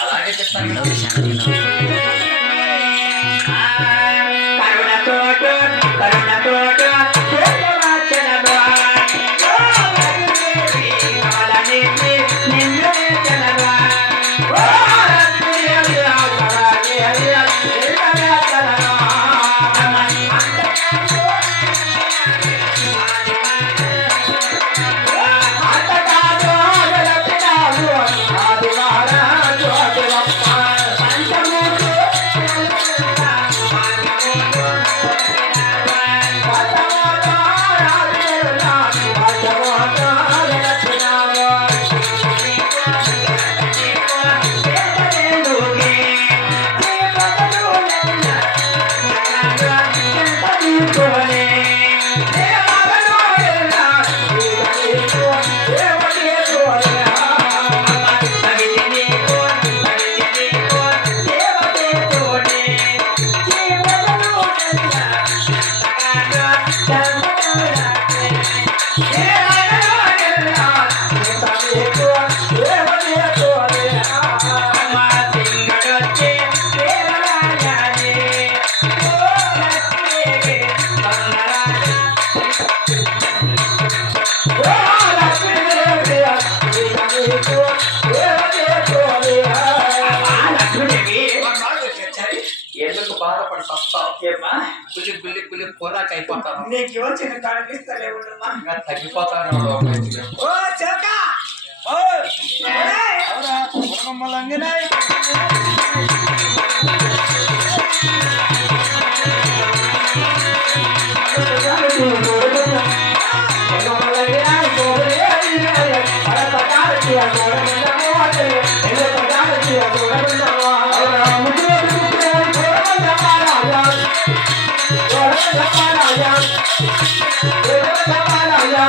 అలాగే చెప్తాను వస్తావు పులి పులి పులి పోరాకి అయిపోతాను నీకు వచ్చిన కనిపిస్తలే ఉండమ్మా ఇంకా తగ్గిపోతాను ఓ చెక్క ఓ ఒరేయ్!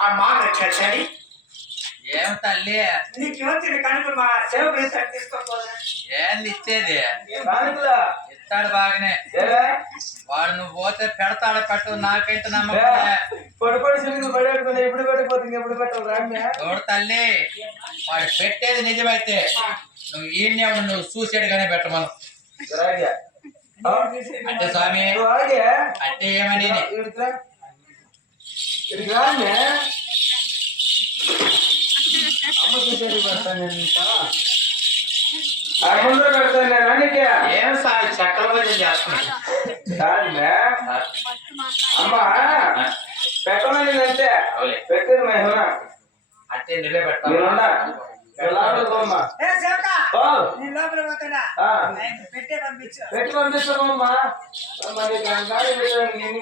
ఆ మాట కచ్చడి ఏం తల్లి? నీకు వచ్చిన కనుక మా సేవ తీసుకోపోదా ఏంది ఇచ్చేది? ఇస్తాడు బాగానే? వాడు నువ్వు పోతే పెడతాడు పెట్టు నాకైతే? నమ్మకం ఎప్పుడు పడిపోతుంది ఎప్పుడు చూడు తల్లి వాడు పెట్టేది నిజమైతే నువ్వు ఈయన్నే నువ్వు సూసైడ్గానే పెట్టమను. అంటే స్వామి. అంటే ఏమని? ఇడికి రా. ఇడికి రామ్య అమ్మ చూసేది పెడతాను నేను నేను అన్నికే ఏం భోజనం. అమ్మా పెట్టమని పెట్టేది అంటే నువ్వే నేను. నేను పెట్టే పంపించు. పెట్టి పంపిస్తామమ్మా మరి దాని గాడి పెట్టడానికి ఎన్ని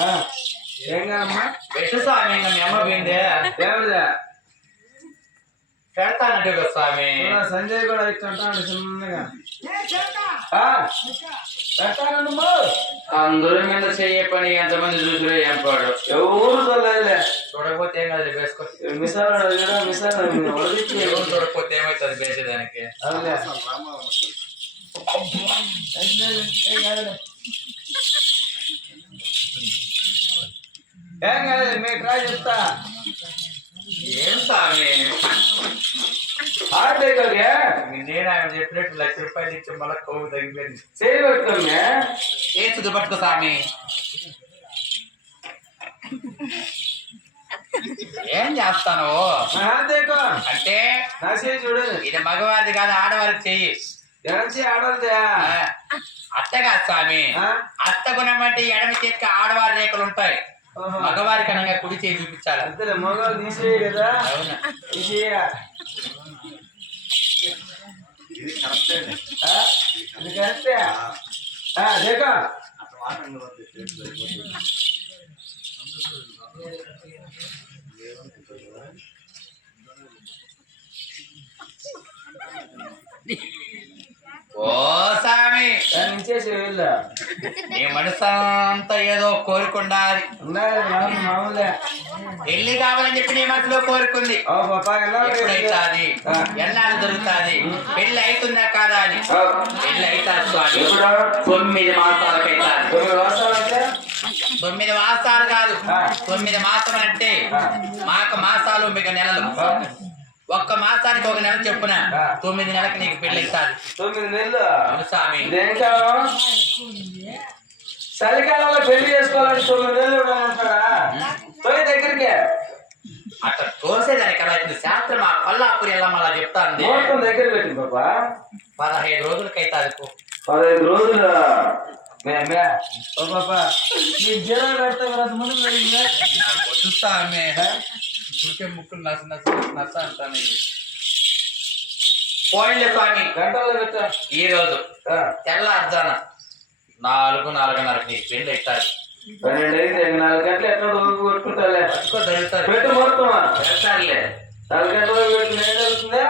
పెట్టలేమా ఏం కాదమ్మా పెట్టు స్వామి మీ అమ్మ పోయింది. ఏమిదా పెడతానంటే కదా స్వామి. సంజయ్ కూడా ఇట్లా అంటాడు చిన్నగా. ఏ సేవక ఆ, పెడతానండమ్మా. అందరూ మీద చెయ్యే పని ఎంతమంది చూసిరో ఏం పాడు. ఎవరు చూడలేదులే. చూడకపోతే ఏం కాదు వేసుకో. కదా మిసాల్ వదిలిచ్చి ఎవరు చూడకపోతే ఏమవుతుంది వేసేదానికి? అవునులే. ఏం కాదు మీ ట్రై చెప్తా ఏం స్వామి దగ్గరకే నేను ఆయన చెప్పినట్టు లక్ష రూపాయలు ఇచ్చి మళ్ళీ కొవ్వు తగ్గిపోయింది. చేయి పెట్టుకోమే ఏ చుట్టుపట్టుకో స్వామి ఏం చేస్తాను? అంటే చూడు ఇది మగవారిది కాదు ఆడవారికి చెయ్యి ఎడంచి ఆడదే ఆ, అత్త కాదు స్వామి అత్త గుణం అంటే ఎడమ చేతికి ఆడవారి రేఖలు ఉంటాయి. మగవారికి అనగా కుడి చేయి చూపించాలి అంతే మగవాళ్ళు తీసేయి కదా అవును తీసేయ ఇది కరెక్టే దేకో నుంచేసి వెళ్ళు. నీ మనసు అంతా ఏదో కోరుకుండాలి పెళ్ళి కావాలని చెప్పి నీ మనసులో కోరుకుంది. ఓ ఎప్పుడైతాది? ఎన్నాళ్ళు దొరుకుతాది? పెళ్ళి అవుతుందా కాదా అని. పెళ్ళి అవుతాది స్వామి. తొమ్మిది మాసాలకైతాది తొమ్మిది మాసాలు కాదు. తొమ్మిది మాసం అంటే. మాక మాసాలు మీకు నెలలు. మాసానికి ఒక నెల చెప్పున. తొమ్మిది నెలకి నీకు పెళ్ళి అవుతాది తొమ్మిది నెలలు. స్వామి. చలికాలంలో పెళ్ళి చేసుకోవాలంటే తొమ్మిది నెలలు పోయి దగ్గరికి. అట్లా తోసేదానికి అలా ఇది శాస్త్రం ఆ కొల్లాపురి ఎలా మళ్ళా ముహూర్తం దగ్గర పెట్టి పాపా పదహైదు రోజులకైతాది పో. పదహైదు రోజులు. మే మే. ఓ పాపా నీకు జ్వరం పెడతా కదా ముందు వెళ్ళిందా? వద్దు స్వామి. ఊరికే ముక్కులు నచ్చ నచ్చ నచ్చ అంటాను. పోయిలే స్వామి. గంటల్లో పెట్టా. ఈ రోజు. ఆ, తెల్లారుజాన నాలుగు నాలుగున్నరకు నీకు పెళ్ళి అవుతాది పన్నెండు అయితే నాలుగు గంటలు ఎట్లా ఊరుకు కొట్టుకుంటాలే పట్టుకో జరుగుతుంది పెట్టు మొత్తం వెళ్తారులే నాలుగు గంటల వరకు పెట్టి ఏం జరుగుతుందా